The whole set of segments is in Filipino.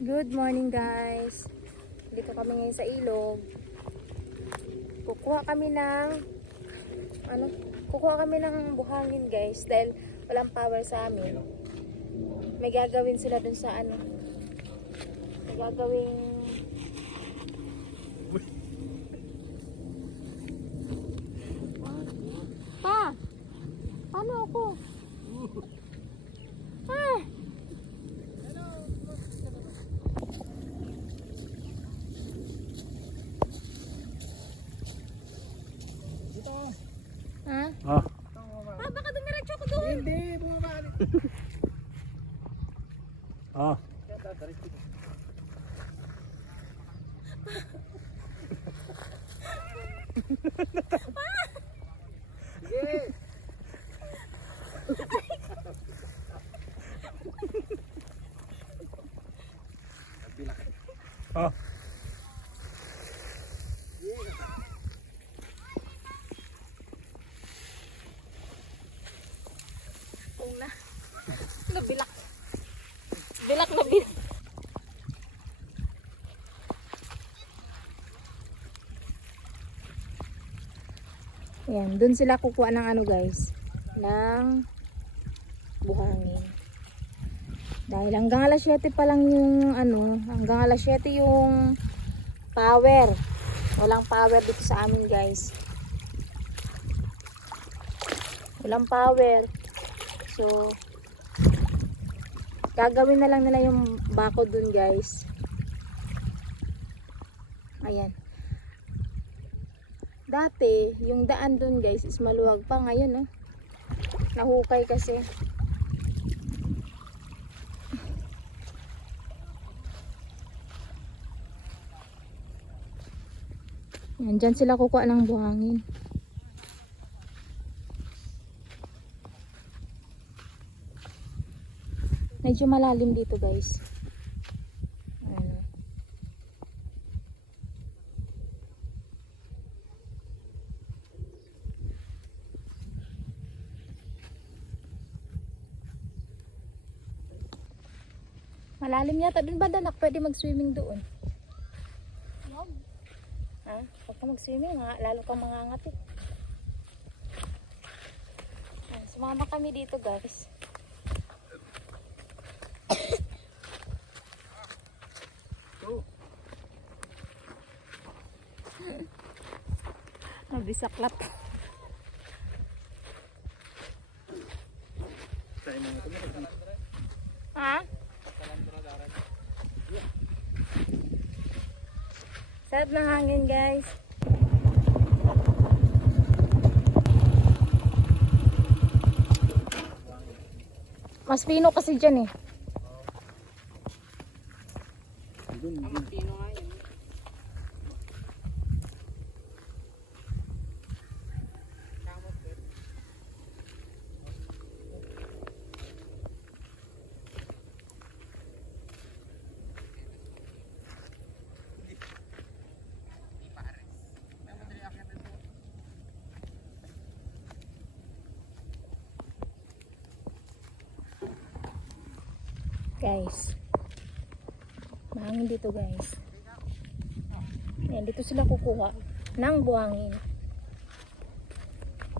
Good morning guys. Dito kami ngayon sa ilog. Kukuha kami ng ano? Kukuha kami ng buhangin guys dahil walang power sa amin. May gagawin sila dun sa ano. May gagawing Pa! Paano ako? Ah! Ha? Ah, Ah, baka dumiretso ako doon. Hindi, bumaba. ah. Sige. Ah. Oo na. Nabilak. Bilak na bilak. Ayan, dun sila kukuha ng ano guys, ng buhangin. Dahil hanggang alas 7 pa lang yung ano, hanggang alas 7 yung power. Walang power dito sa amin guys. Walang power. So, gagawin na lang nila yung bako dun guys. Ayan. Dati, yung daan dun guys is maluwag pa. Ngayon, oh. Nahukay kasi. Yan, dyan sila kukuha ng buhangin. Medyo malalim dito guys. Ano. Malalim yata dun ba danak? Pwede mag-swimming doon. Ha? Huwag ka mag-swimming, nga, lalo kang mangangat eh. Ayan, Sumama kami dito guys. Nabisaklap. Ha? Sarap ng hangin guys. Mas pino kasi dyan eh. Guys. Mahangin dito guys. Ayan, dito sila kukuha ng buhangin.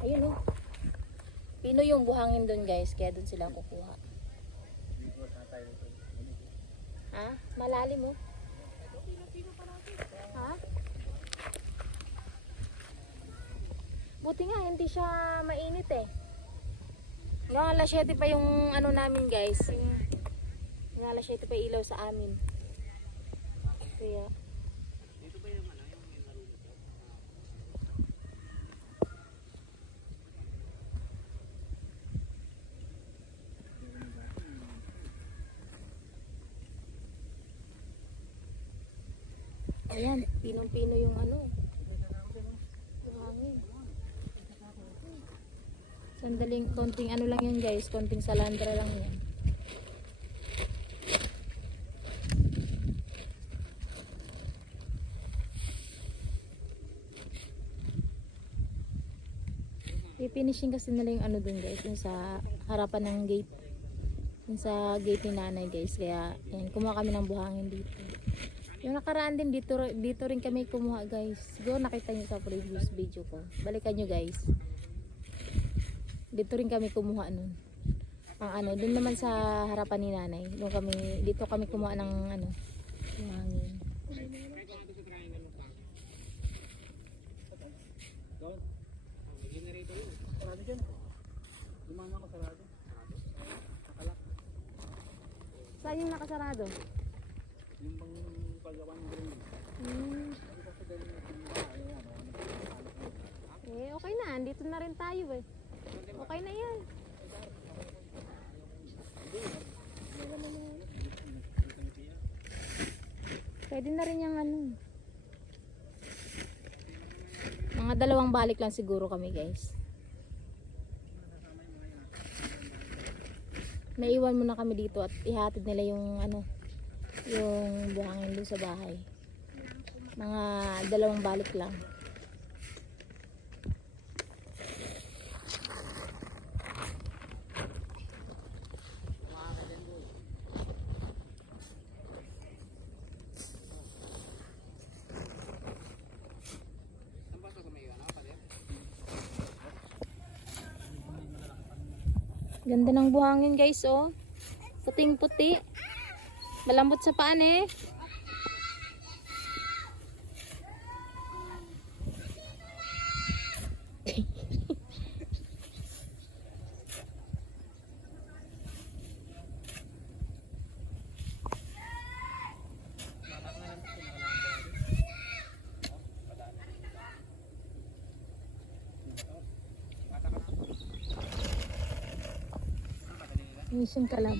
Ayun oh. Pino yung buhangin doon guys, kaya doon sila kukuha. Ha? Malalim oh. Ha? Buti nga, hindi siya mainit eh. Hanggang alas 7 pa yung ano namin guys. Yung, hanggang alas 7 pa yung ilaw sa amin. Kaya, ayan, pinong-pino yung ano. Yung hangin. Sandaling, konting ano lang yan guys, konting salandra lang yan. Pifinishing kasi nila yung ano dun guys, yung sa harapan ng gate. Yung sa gate ni nanay guys. Kaya yan, kumuha kami ng buhangin dito. Yung nakaraan din dito, dito rin kami kumuha guys. Siguro nakita nyo sa previous video ko. Balikan nyo guys. Dito rin kami kumuha nun. Ang ano, dun naman sa harapan ni nanay. Doon kami, dito kami kumuha ng ano, buhangin. Saan yung nakasarado? Yung bang paggawa ng green. Hmm. Eh, okay na. Andito na rin tayo eh. Okay na yan. Pwede na rin yung ano. Mga dalawang balik lang siguro kami guys. May iwan muna kami dito at ihatid nila yung ano, yung buhangin doon sa bahay. Mga dalawang balik lang. Ganda ng buhangin guys oh. Puting puti. Malambot sa paan eh. Mission Calabang.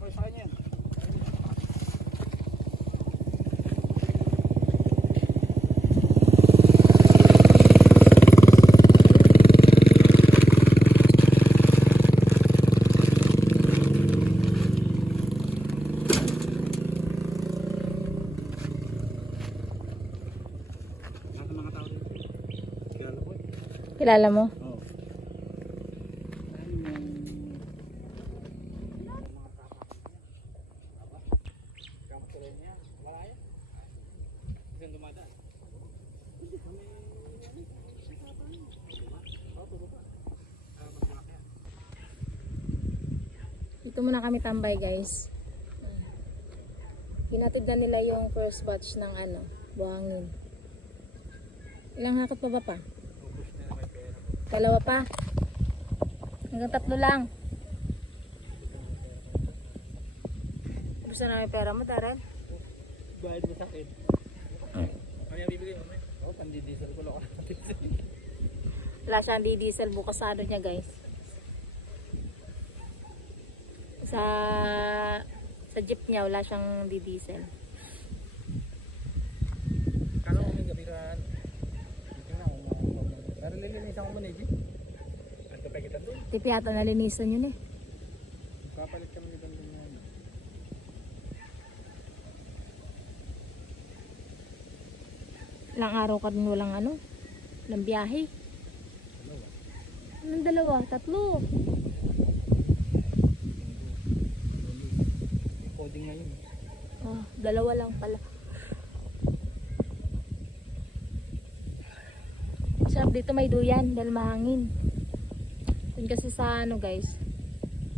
Oy, sa kanya yan. Nasa mga tao dito. Kilala ko eh. Kilala mo? Oo. Dito muna kami tambay guys. Hinatid na nila yung first batch ng ano, buhangin. Ilang hakot pa ba pa? Dalawa pa. Hanggang tatlo lang. Gusto na may pera mo, Darren? Bayad mo sa akin. Kaya bibili mo eh. Oo, pandi-diesel ko lang. Wala siyang di-diesel bukas sa ano niya guys. Sa sa jeep niya wala siyang di-diesel. Kala ko may gabi ka. Tingnan ako. Pero lilinisan ko muna eh, G. Ang kapagitan doon. Tipi yata nalinisan yun eh. Kapalit kami doon doon yan. Ilang araw ka din walang ano, walang biyahe. Dalawa. Anong dalawa? Tatlo. May coding ngayon. Oh, dalawa lang pala. Sarap dito may duyan dahil mahangin. Dun kasi sa ano guys,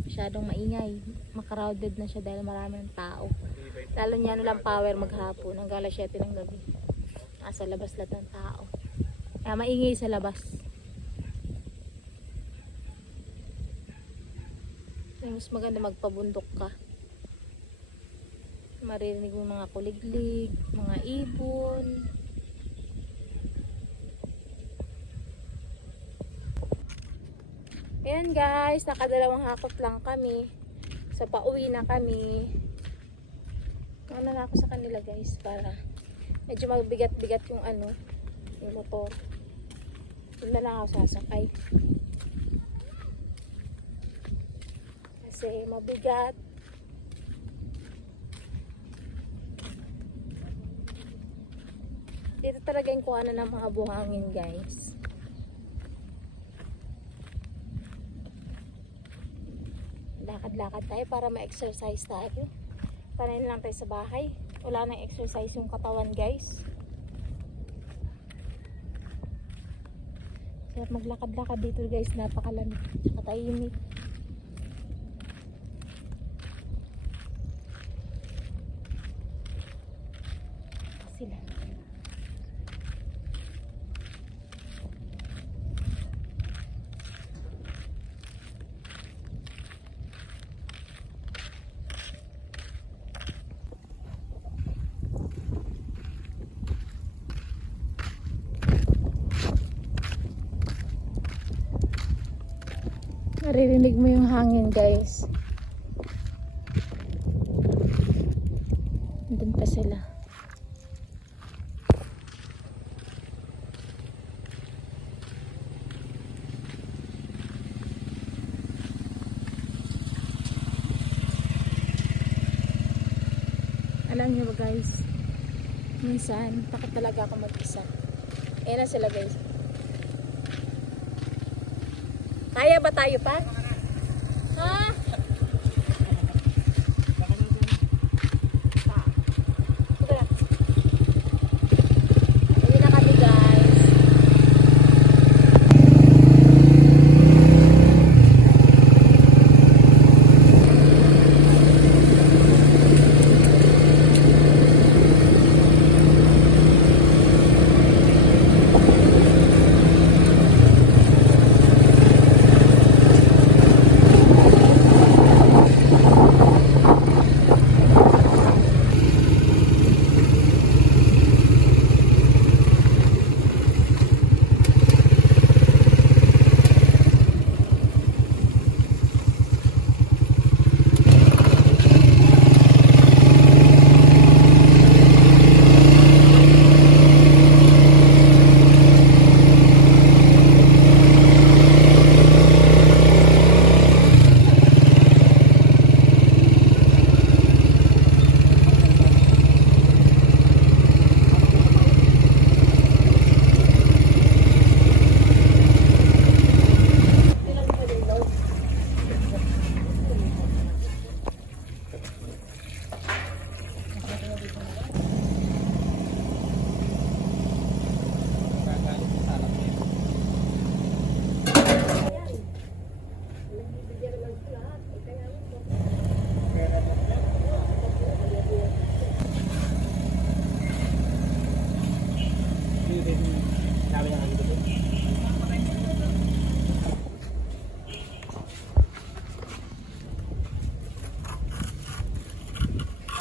masyadong maingay. Makrowded na siya dahil marami ng tao. Lalo niya ano lang power maghapon hanggang alas 7 ng gabi. Nasa labas lahat ng tao. Kaya maingay sa labas. Mas maganda magpabundok ka. Maririnig mo mga kuliglig, mga ibon. Kaya Ayan guys, nakadalawang hakot lang kami. Sa pauwi na kami. Ano na ako sa kanila guys para medyo mabigat-bigat yung ano, yung motor. Doon na lang ako sasakay. Kasi mabigat. Dito talaga yung kuhanan ng mga buhangin guys. Lakad-lakad tayo para ma-exercise tayo. Panayin lang tayo sa bahay. Wala nang exercise yung katawan guys. Sarap maglakad-lakad dito guys. Napakalamig. Katahimik. Sila. Naririnig mo yung hangin, guys. Nandun pa sila. Alam niyo ba guys, minsan takot talaga ako mag-isa. Ayan na sila guys. Kaya ba tayo pa? Ha? Ito na. Uwi na kami guys. Sabi na dito.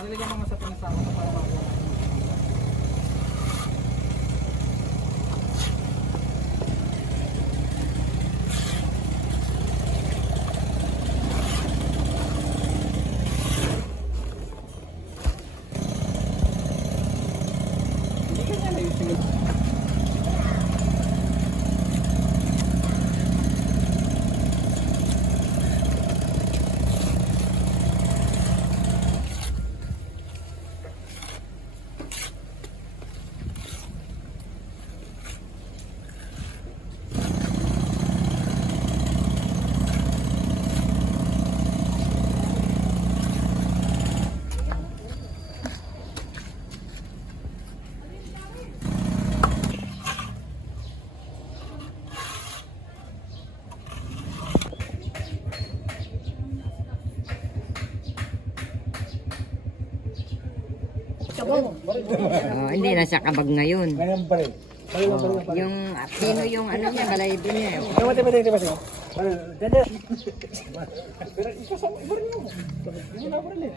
Nilagyan mga sa pinasama ko para makuha? Oh, hindi nasa kabag ngayon. Ganyan pa rin. Yung pino yung ano niya, balaydo niya. eh. Mati, mati, mati, mati. Balik, ganyan. Pero ipasama, iba rin mo. Yung wala pa rin eh.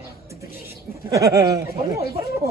Iba rin mo, iba rin mo.